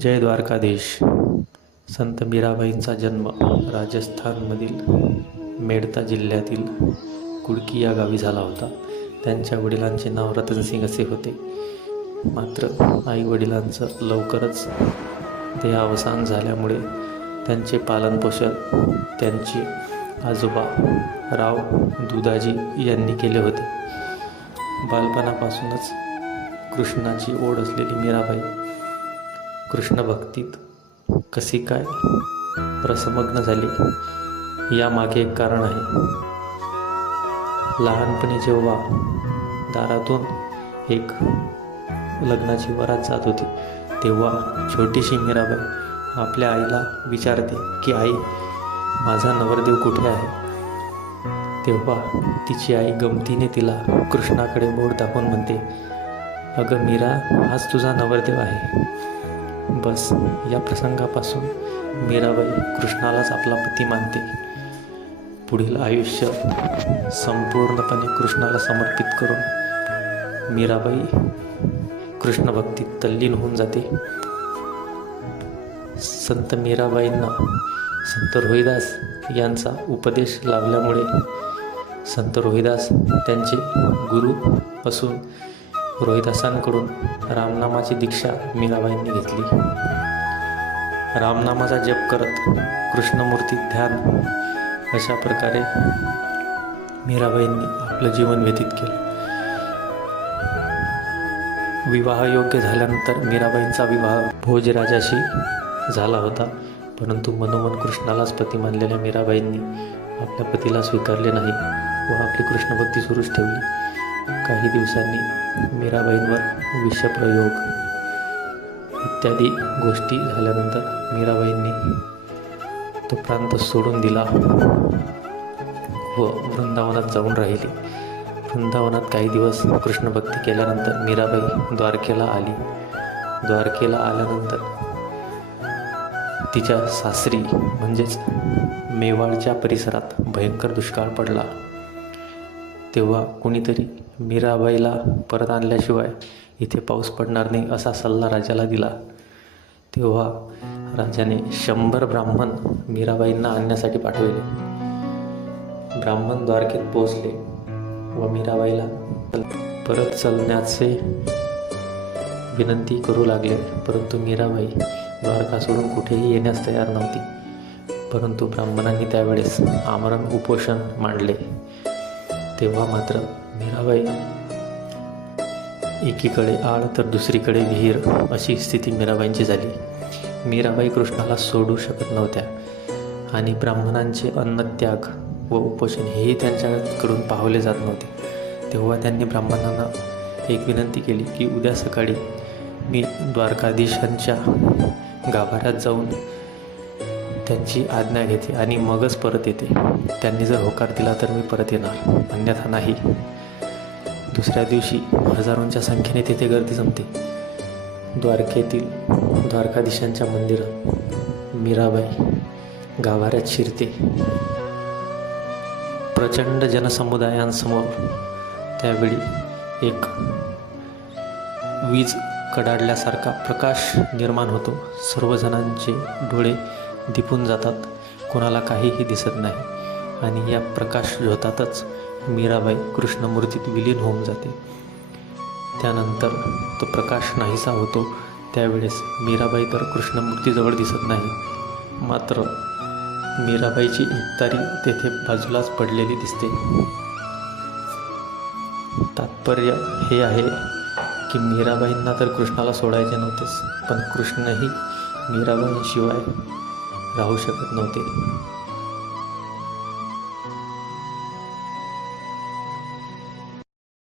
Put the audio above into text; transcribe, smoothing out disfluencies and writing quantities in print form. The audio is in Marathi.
जय द्वारकाधीश. संत मीराबाईंचा जन्म राजस्थानमधील मेडता जिल्ह्यातील कुडकी या गावी झाला होता. त्यांच्या वडिलांचे नाव रतनसिंग असे होते. मात्र आईवडिलांचं लवकरच देहावसान झाल्यामुळे त्यांचे पालनपोषण त्यांचे आजोबा राव दुधाजी यांनी केले होते. बालपणापासूनच कृष्णाची ओढ असलेली मीराबाई कृष्णभक्तीत कशी काय रसमग्न झाली यामागे एक कारण आहे. लहानपणी जेव्हा दारातून एक लग्नाची वरात जात होती तेव्हा छोटीशी मीराबाई आपल्या आईला विचारते की आई, माझा नवरदेव कुठे आहे? तेव्हा तिची आई गमतीने तिला कृष्णाकडे बोट दाखवून म्हणते, अगं मीरा, हाच तुझा नवरदेव आहे. बस या प्रसंगापासून मीराबाई कृष्णालाच आपला पती मानते. पुढील आयुष्य संपूर्णपणे कृष्णाला समर्पित करून मीराबाई कृष्णभक्तीत तल्लीन होऊन जाते. संत मीराबाईंना संत रोहिदास यांचा उपदेश लाभल्यामुळे संत रोहिदास त्यांचे गुरु असून रोहिदासांकडून रामनामाची दीक्षा मीराबाईंनी घेतली. रामनामाचा जप करत कृष्णमूर्तीत ध्यान अशा प्रकारे मीराबाईंनी आपलं जीवन व्यतीत केलं. विवाहयोग्य झाल्यानंतर मीराबाईंचा विवाह भोजराजाशी झाला होता. परंतु मनोमन कृष्णालाच पती मानलेल्या मीराबाईंनी आपल्या पतीला स्वीकारले नाही व आपली कृष्णभक्ती सुरूच ठेवली. काही दिवसांनी मीराबाईंवर विषप्रयोग इत्यादी गोष्टी झाल्यानंतर मीराबाईंनी तो प्रांत सोडून दिला व वृंदावनात जाऊन राहिली. वृंदावनात काही दिवस कृष्णभक्ती केल्यानंतर मीराबाई द्वारकेला आली. द्वारकेला आल्यानंतर तिच्या सासरी म्हणजेच मेवाडच्या परिसरात भयंकर दुष्काळ पडला. तेव्हा कुणीतरी मीराबाईला परत आणल्याशिवाय इथे पाऊस पडणार नाही असा सल्ला राजाला दिला. तेव्हा राजाने 100 ब्राह्मण मीराबाईंना आणण्यासाठी पाठवले. ब्राह्मण द्वारकेत पोहोचले व मीराबाईला परत चलण्याचे विनंती करू लागले. परंतु मीराबाई द्वारका सोडून कुठेही येण्यास तयार नव्हती. परंतु ब्राह्मणांनी त्यावेळेस आमरण उपोषण मांडले. तेव्हा मात्र मीराबाई एकीकडे आळ तर दुसरीकडे विहीर अशी स्थिती मीराबाईंची झाली. मीराबाई कृष्णाला सोडू शकत नव्हत्या आणि ब्राह्मणांचे अन्नत्याग व उपोषण हेही त्यांच्याकडून पाहले जात नव्हते. तेव्हा त्यांनी ब्राह्मणांना एक विनंती केली की उद्या सकाळी मी द्वारकाधीशांच्या गाभाऱ्यात जाऊन त्यांची आज्ञा घेते आणि मगच परत येते. त्यांनी जर होकार दिला तर मी परत येणार, अन्यथा नाही. दुसऱ्या दिवशी हजारोंच्या संख्येने तेथे गर्दी जमते. द्वारकेतील द्वारकाधीशांच्या मंदिरात मीराबाई गाभाऱ्यात शिरते. प्रचंड जनसमुदायांसमोर त्यावेळी एक वीज कडाडल्यासारखा प्रकाश निर्माण होतो. सर्वजणांचे डोळे दिपून जातात, कोणाला काहीही दिसत नाही आणि या प्रकाश झोतातच मीराबाई कृष्णमूर्तीत विलीन होऊन जाते. त्यानंतर तो प्रकाश नाहीसा होतो. त्यावेळेस मीराबाई तर कृष्णमूर्तीजवळ दिसत नाही, मात्र मीराबाईची एकतारी तेथे बाजूलाच पडलेली दिसते. तात्पर्य हे आहे की मीराबाईंना तर कृष्णाला सोडायचे नव्हतेच, पण कृष्णही मीराबाईंशिवाय राहू शकत नव्हते.